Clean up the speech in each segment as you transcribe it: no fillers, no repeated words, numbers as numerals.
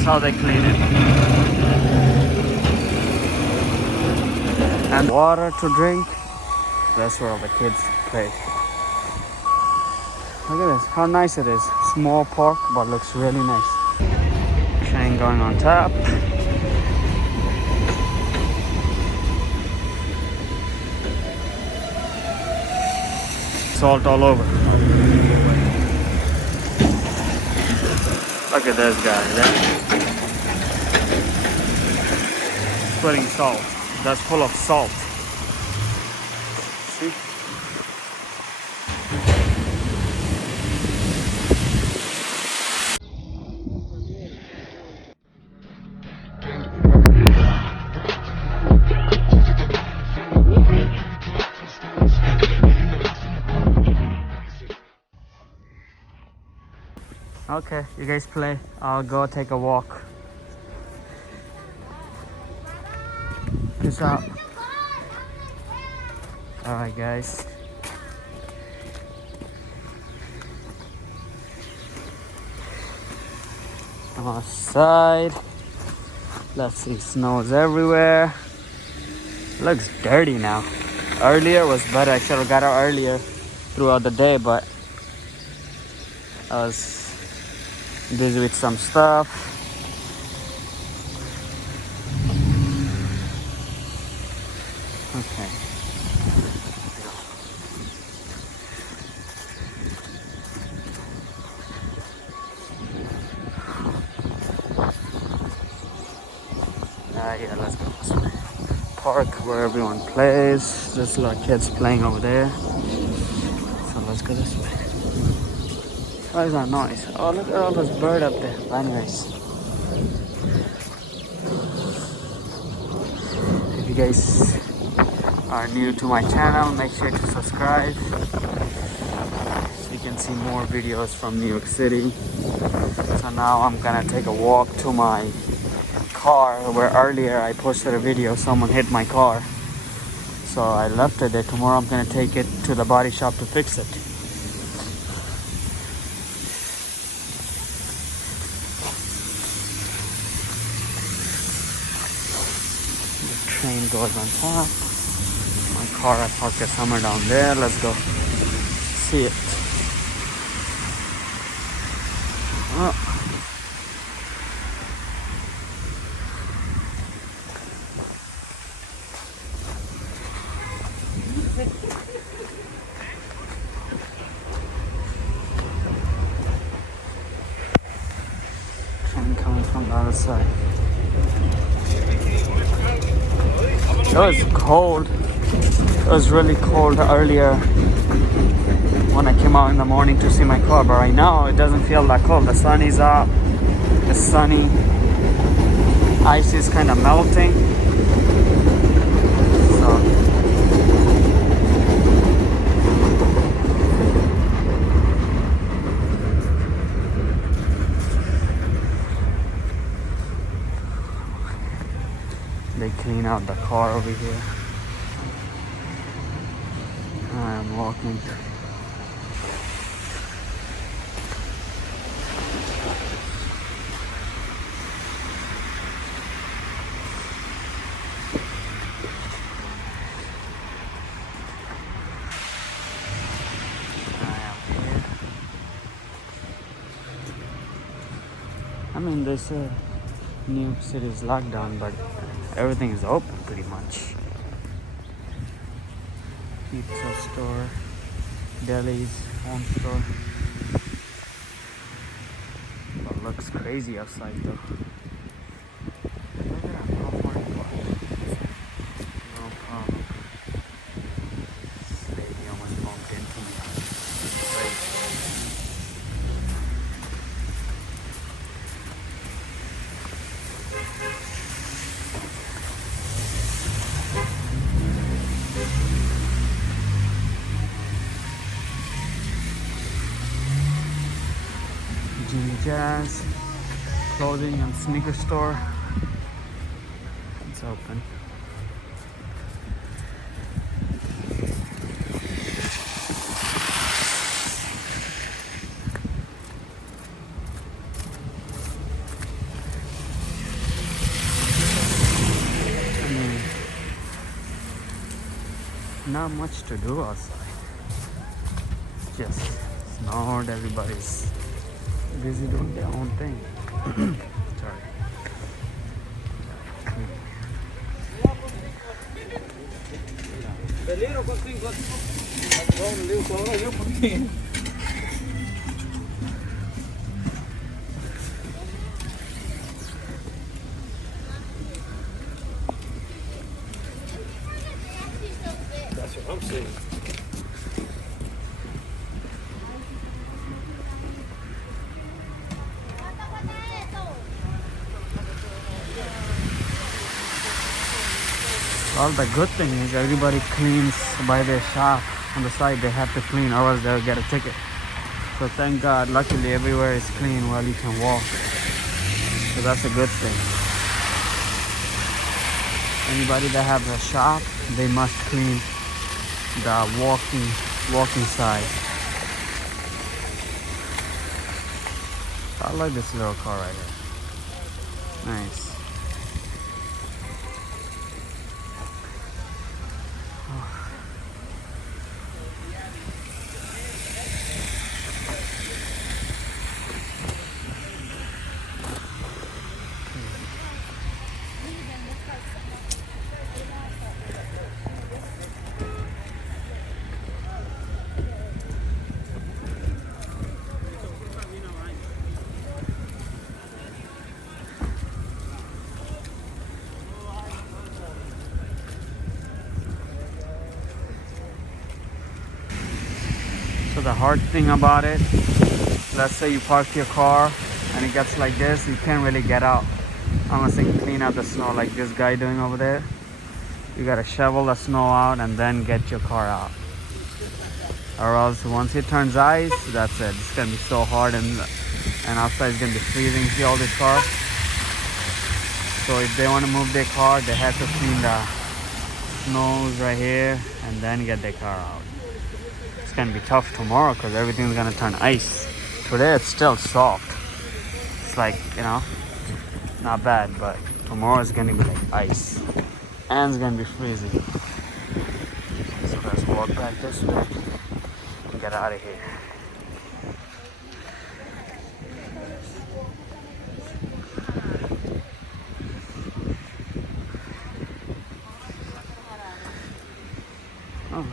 That's how they clean it. And water to drink. That's where all the kids play. Look at this, how nice it is. Small park, but looks really nice. Train going on top. Salt all over. Look at this guy. He's putting salt. That's full of salt. See? Okay, you guys play. I'll go take a walk. Peace out. Alright guys. Outside. Let's see, snow's everywhere. Looks dirty now. Earlier was better. I should have got out earlier throughout the day, but I was busy with some stuff. Okay. Yeah, let's go this way. Park where everyone plays. There's a lot of kids playing over there. So let's go this way. What is that noise? Oh, look at all those birds up there. But anyways, if you guys are new to my channel, make sure to subscribe so you can see more videos from New York City. So now I'm gonna take a walk to my car where earlier I posted a video, someone hit my car. So I left it there. Tomorrow I'm gonna take it to the body shop to fix it. Train goes on top. My car, I parked it somewhere down there. Let's go see it. Oh. Train coming from the other side. It was cold. It was really cold earlier when I came out in the morning to see my car, but right now it doesn't feel that cold. The sun is up. It's sunny. Ice is kind of melting. So they clean out the car over here. I am walking. I mean, they say New York City is locked down, but everything is open pretty much. Pizza store, delis, home store. But looks crazy outside though. Look at that, how far it was. No problem. Lady almost bumped into me. Crazy. Jimmy Jazz clothing and sneaker store. It's open. not much to do outside. Just snowed, everybody's busy doing their own thing. Sorry. That's what I'm saying. Well, the good thing is everybody cleans by their shop on the side. They have to clean, or else they'll get a ticket. So thank God, luckily everywhere is clean while you can walk. So that's a good thing. Anybody that has a shop, they must clean the walking side. I like this little car right here. Nice. So the hard thing about it, let's say you park your car and it gets like this, you can't really get out unless you clean out the snow like this guy doing over there. You gotta shovel the snow out and then get your car out, or else once it turns ice, that's it. It's gonna be so hard, and outside is gonna be freezing. See all this car? So if they want to move their car, they have to clean the snows right here and then get their car out. It's gonna be tough tomorrow because everything's gonna turn ice. Today it's still soft. It's like, you know, not bad, but tomorrow it's gonna be like ice. And it's gonna be freezing. So let's walk back this way and get out of here. Oh.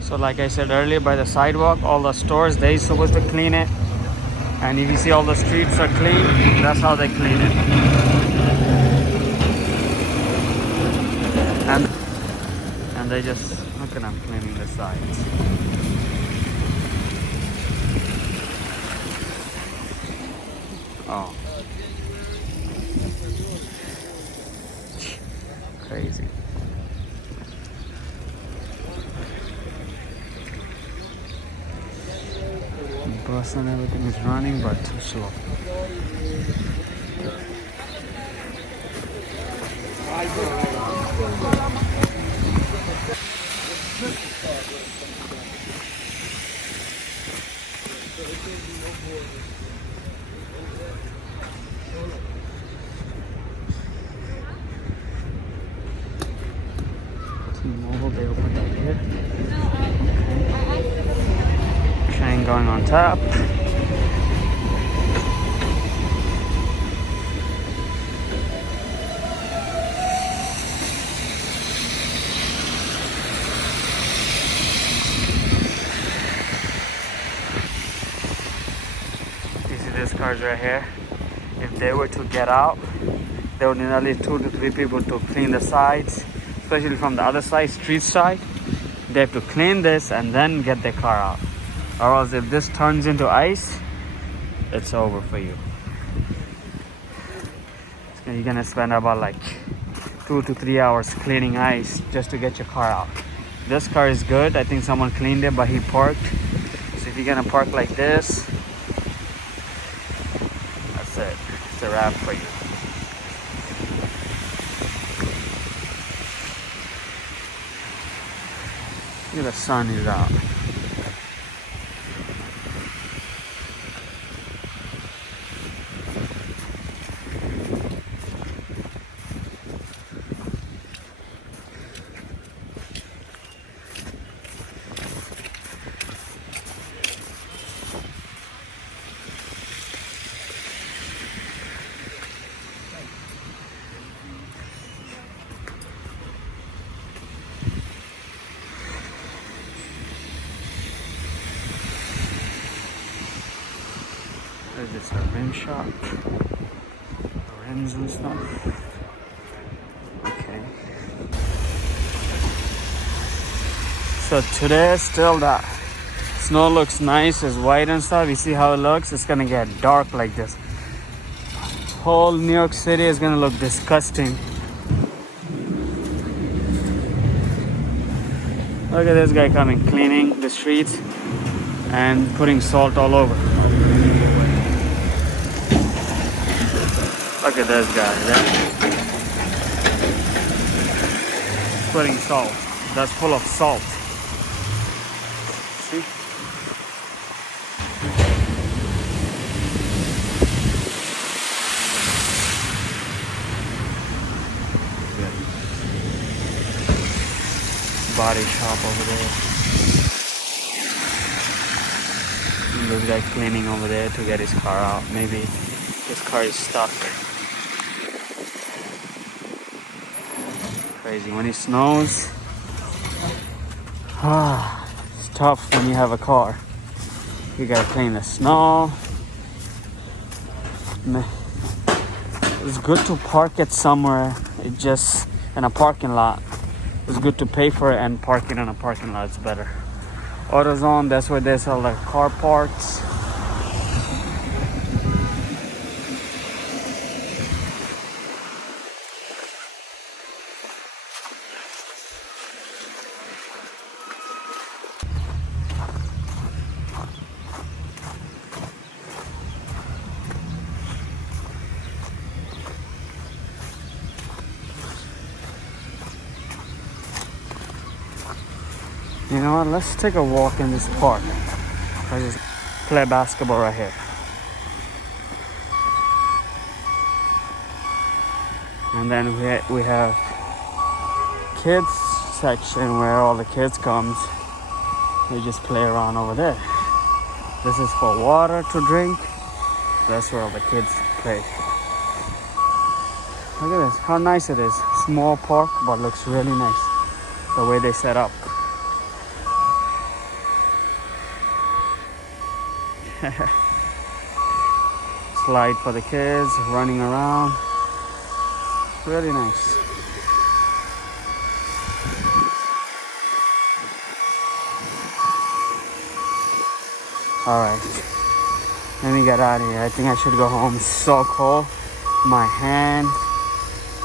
So like I said earlier, by the sidewalk, all the stores, they're supposed to clean it. And if you see all the streets are clean, that's how they clean it. And they just, look at them cleaning the sides. Oh. Crazy. The bus and everything is running, but too slow. T-Mobile, they opened up here. Okay. Train going on top. These cars right here, if they were to get out, they would need at least 2 to 3 people to clean the sides, especially from the other side, street side. They have to clean this and then get their car out, or else if this turns into ice, it's over for you. So you're gonna spend about like 2 to 3 hours cleaning ice just to get your car out. This car is good. I think someone cleaned it, but he parked. So if you're gonna park like this, that's it. It's a wrap for you. Look at the sun is out. There's just a rim shop, rims and stuff. Okay. So today still that snow looks nice, it's white and stuff. You see how it looks? It's gonna get dark like this. Whole New York City is gonna look disgusting. Look at this guy coming, cleaning the streets and putting salt all over. Look at this guy, yeah? Putting salt. That's full of salt. See? Body shop over there. And this guy cleaning over there to get his car out. Maybe his car is stuck. Crazy. When it snows, it's tough when you have a car. You gotta clean the snow. It's good to park it somewhere. It just in a parking lot. It's good to pay for it and park it in a parking lot. It's better. AutoZone, that's where they sell the car parts. You know what? Let's take a walk in this park. Let's just play basketball right here. And then we have kids section where all the kids comes. We just play around over there. This is for water to drink. That's where all the kids play. Look at this, how nice it is. Small park, but looks really nice. The way they set up. Slide for the kids, running around. Really nice. Alright, let me get out of here. I think I should go home. It's so cold. My hand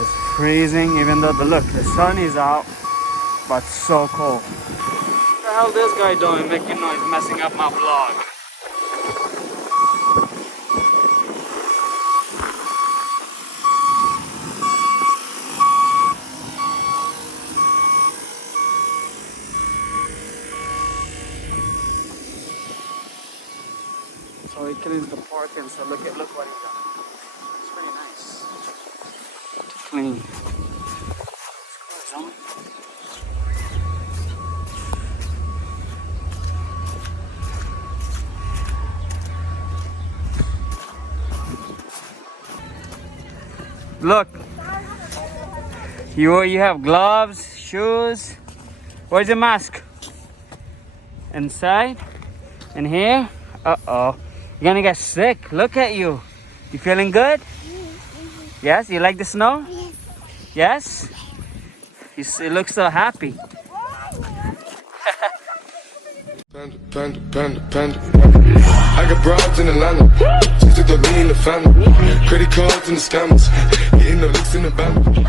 is freezing, even though look, the sun is out, but so cold. What the hell this guy doing, making noise, messing up my vlog? So he cleans the park, and so look what he done. It's pretty nice to clean. Look, you have gloves, shoes. Where's your mask? Inside? In here? Uh-oh. You're gonna get sick. Look at you. You feeling good? Yes? You like the snow? Yes? You look so happy. I got broads in Atlanta. Just to the lean, the family. Credit cards and the scammers. Getting the licks in the band.